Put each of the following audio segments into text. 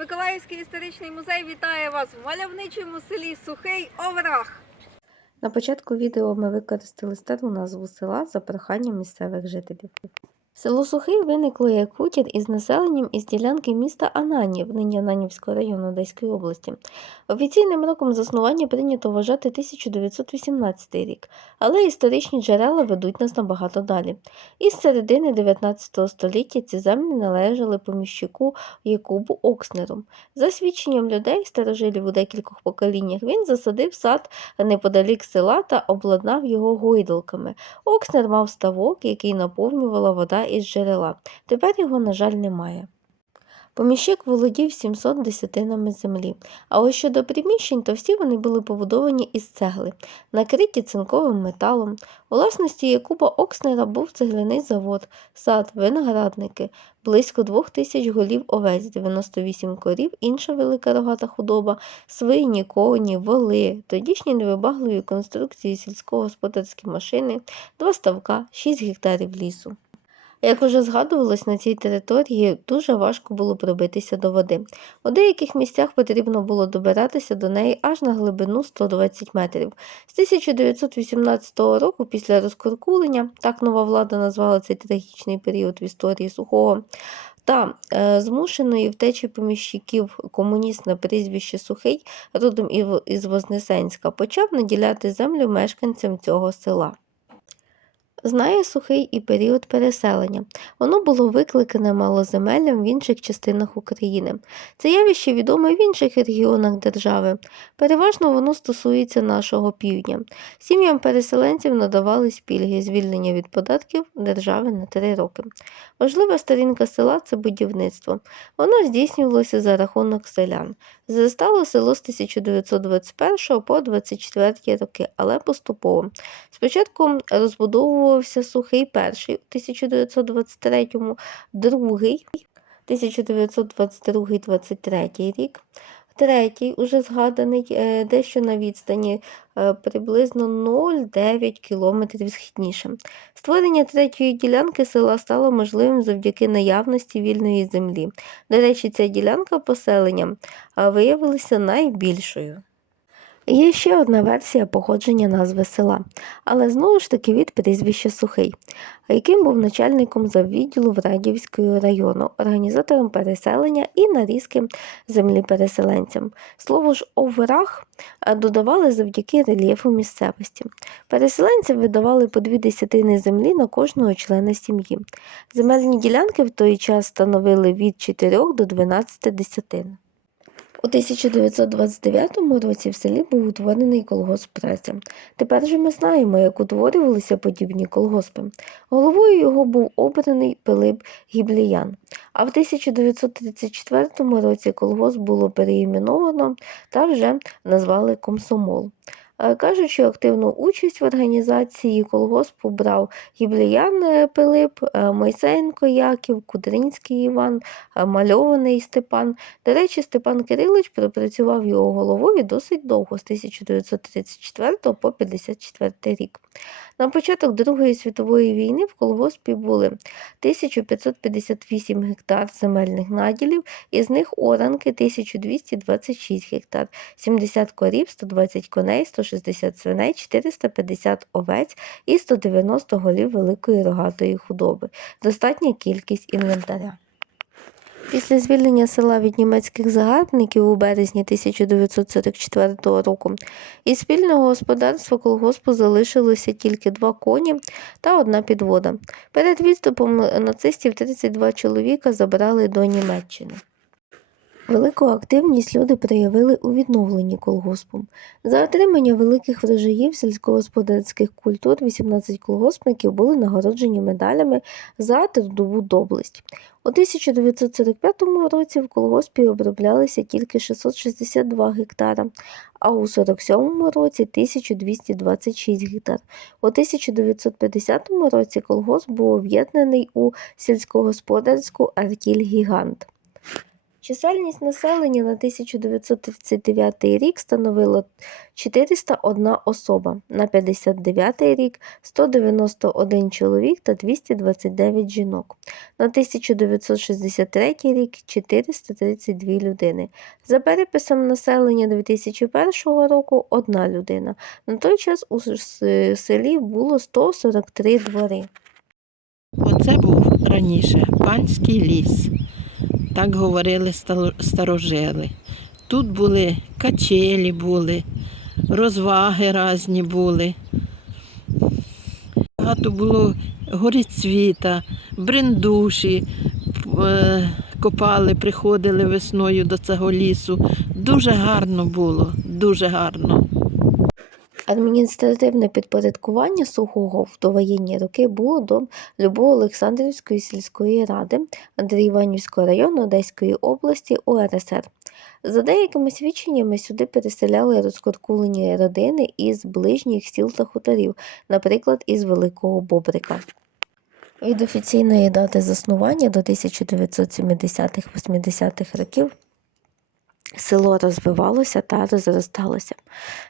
Миколаївський історичний музей вітає вас в мальовничому селі Сухий Овраг. На початку відео ми використали стару назву села за проханням місцевих жителів. Село Сухий виникло як хутір із населенням із ділянки міста Ананів, нині Ананівського району Одеської області. Офіційним роком заснування прийнято вважати 1918 рік, але історичні джерела ведуть нас набагато далі. Із середини 19 століття ці землі належали поміщику Якубу Окснеру. За свідченням людей, старожилів у декількох поколіннях, він засадив сад неподалік села та обладнав його гойдалками. Окснер мав ставок, який наповнювала вода із джерела. Тепер його, на жаль, немає. Поміщик володів 700 десятинами землі, а ось щодо приміщень, то всі вони були побудовані із цегли, накриті цинковим металом. Власності Якуба Окснера був цегляний завод, сад, виноградники, близько двох тисяч голів овець, 98 корів, інша велика рогата худоба, свині, коні, воли, тодішні невибагливі конструкції сільськогосподарські машини, два ставка, 6 гектарів лісу. Як уже згадувалось, на цій території дуже важко було пробитися до води. У деяких місцях потрібно було добиратися до неї аж на глибину 120 метрів. З 1918 року, після розкуркулення, так нова влада назвала цей трагічний період в історії сухого, та е, змушеної втечі поміщиків комуніст на прізвище Сухий, родом із Вознесенська, почав наділяти землю мешканцям цього села. Знає сухий і період переселення. Воно було викликане малоземеллям в інших частинах України. Це явище відоме в інших регіонах держави. Переважно воно стосується нашого півдня. Сім'ям переселенців надавали пільги звільнення від податків держави на три роки. Важлива сторінка села це будівництво. Воно здійснювалося за рахунок селян. Зростало село з 1921 по 24 роки, але поступово. Спочатку розбудовувався сухий перший у 1923, другий 1922-23 рік, третій, уже згаданий, е, дещо на відстані е, приблизно 0,9 кілометрів східніше. Створення третьої ділянки села стало можливим завдяки наявності вільної землі. До речі, ця ділянка поселення виявилася найбільшою. Є ще одна версія походження назви села, але знову ж таки від прізвища Сухий, яким був начальником заввідділу Врадівського району, організатором переселення і нарізки землі переселенцям. Слово ж овраг а, додавали завдяки рельєфу місцевості. Переселенцям видавали по дві десятини землі на кожного члена сім'ї. Земельні ділянки в той час становили від 4 до 12 десятин. У 1929 році в селі був утворений колгосп праця. Тепер же ми знаємо, як утворювалися подібні колгоспи. Головою його був обраний Пилип Гібліян. А в 1934 році колгосп було переіменовано та вже назвали комсомол. Що активну участь в організації колгоспу брав Гібліян е, Пилип, е, Мойсеєнко Яків, Кудринський Іван, е, Мальований Степан. До речі, Степан Кирилович пропрацював його головою досить довго, з 1934 по 1954 рік. На початок Другої світової війни в колгоспі були 1558 гектар земельних наділів, із них оранки 1226 гектар, 70 корів, 120 коней, 160 свиней, 450 овець і 190 голів великої рогатої худоби. Достатня кількість інвентаря. Після звільнення села від німецьких загарбників у березні 1944 року із спільного господарства колгоспу залишилося тільки два коні та одна підвода. Перед відступом нацистів 32 чоловіка забрали до Німеччини. Велику активність люди проявили у відновленні колгоспу. За отримання великих врожаїв сільськогосподарських культур 18 колгоспників були нагороджені медалями за трудову доблесть. У 1945 році в колгоспі оброблялися тільки 662 гектара, а у 1947 році 1226 гектар. У 1950 році колгосп був об'єднаний у сільськогосподарську артіль «Гігант». Чисельність населення на 1939 рік становила 401 особа, на 59 рік 191 чоловік та 229 жінок, на 1963 рік 432 людини. За переписом населення 2001 року одна людина. На той час у селі було 143 двори. Оце був раніше панський ліс. Так говорили старожили. Тут були качелі були, розваги різні були. Багато було горіцвіта, бриндуші, е, копали, приходили весною до цього лісу. Дуже гарно було, дуже гарно. Адміністративне підпорядкування Сухого в довоєнні роки було до Любово-Олександрівської сільської ради Андріїванівського району Одеської області УРСР. За деякими свідченнями сюди переселяли розкуркулені родини із ближніх сіл та хуторів, наприклад, із Великого Бобрика. Від офіційної дати заснування до 1970-80-х років село розвивалося та розросталося.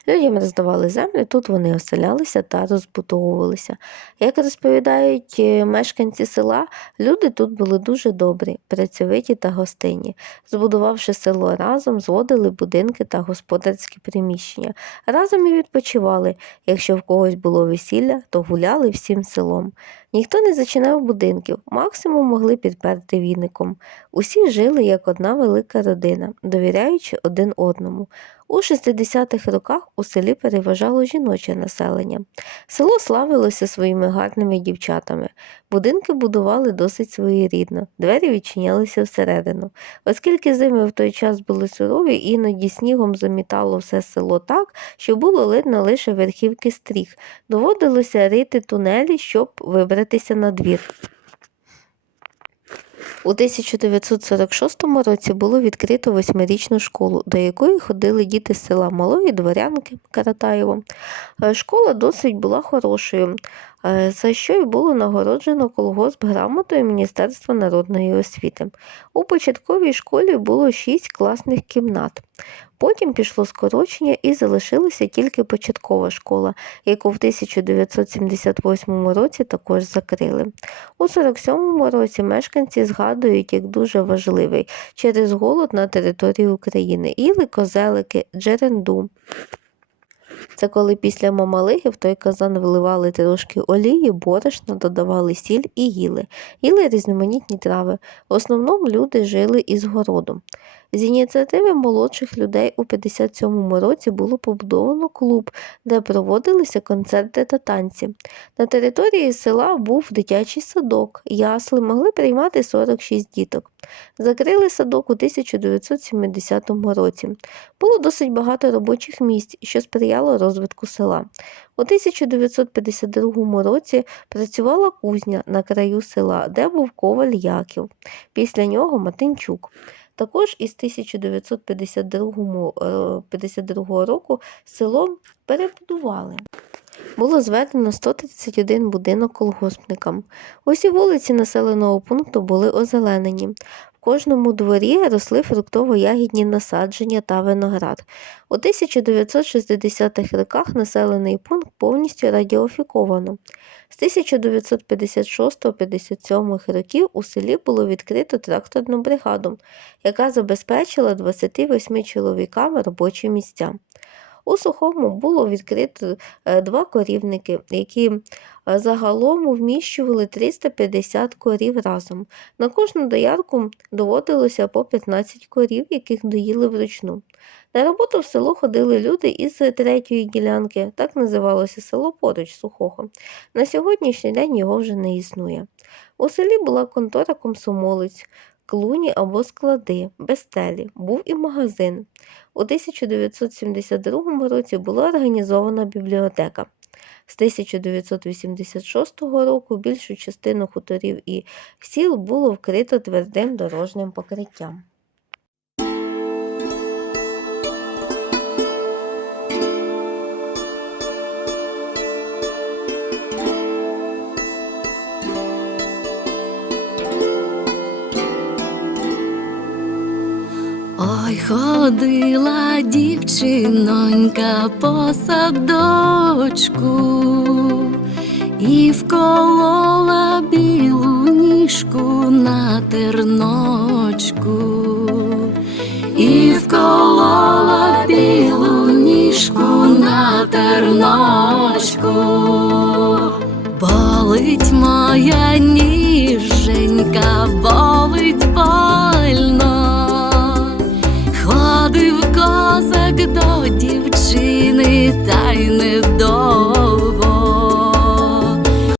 Людям роздавали землю, тут вони оселялися та розбудовувалися. Як розповідають е, мешканці села, люди тут були дуже добрі, працьовиті та гостинні. Збудувавши село разом, зводили будинки та господарські приміщення. Разом і відпочивали. Якщо в когось було весілля, то гуляли всім селом. Ніхто не зачинав будинків, максимум могли підперти віником. Усі жили як одна велика родина, довіряючи один одному. У 60-х роках у селі переважало жіноче населення. Село славилося своїми гарними дівчатами. Будинки будували досить своєрідно, двері відчинялися всередину. Оскільки зими в той час були сурові, іноді снігом замітало все село так, що було видно лише верхівки стріх. Доводилося рити тунелі, щоб вибратися на двір. У 1946 році було відкрито восьмирічну школу, до якої ходили діти з села Малої Дворянки Каратаєво. Е, Школа досить була хорошою, за що й було нагороджено колгосп грамотою Міністерства народної освіти. У початковій школі було шість класних кімнат. Потім пішло скорочення і залишилася тільки початкова школа, яку в 1978 році також закрили. У 47 році мешканці згадують як дуже важливий через голод на території України іли, козелики, джеренду. Це коли після мамалиги в той казан вливали трошки олії, борошна, додавали сіль і їли. Їли різноманітні трави. В основному люди жили із городу. З ініціативи молодших людей у 57-му році було побудовано клуб, де проводилися концерти та танці. На території села був дитячий садок, ясли могли приймати 46 діток. Закрили садок у 1970 році. Було досить багато робочих місць, що сприяло розвитку села. У 1952 році працювала кузня на краю села, де був коваль Яків. Після нього Матинчук. Також із 1952 е, 52 року село перебудували. Було зведено 131 будинок колгоспникам. Усі вулиці населеного пункту були озеленені. Кожному дворі росли фруктово-ягідні насадження та виноград. У 1960-х роках населений пункт повністю радіофіковано. З 1956-57 років у селі було відкрито тракторну бригаду, яка забезпечила 28 чоловікам робочі місця. У Сухому було відкрито е, два корівники, які е, загалом вміщували 350 корів разом. На кожну доярку доводилося по 15 корів, яких доїли вручну. На роботу в село ходили люди із третьої ділянки, так називалося село поруч Сухого. На сьогоднішній день його вже не існує. У селі була контора комсомолець, клуні або склади, безтелі, був і магазин. У 1972 році була організована бібліотека. З 1986 року більшу частину хуторів і сіл було вкрито твердим дорожнім покриттям. Ой, ходила дівчинонька по садочку і вколола білу ніжку на терночку, і вколола білу ніжку на терночку. Болить моя ніженька, болить до дівчини та й не до.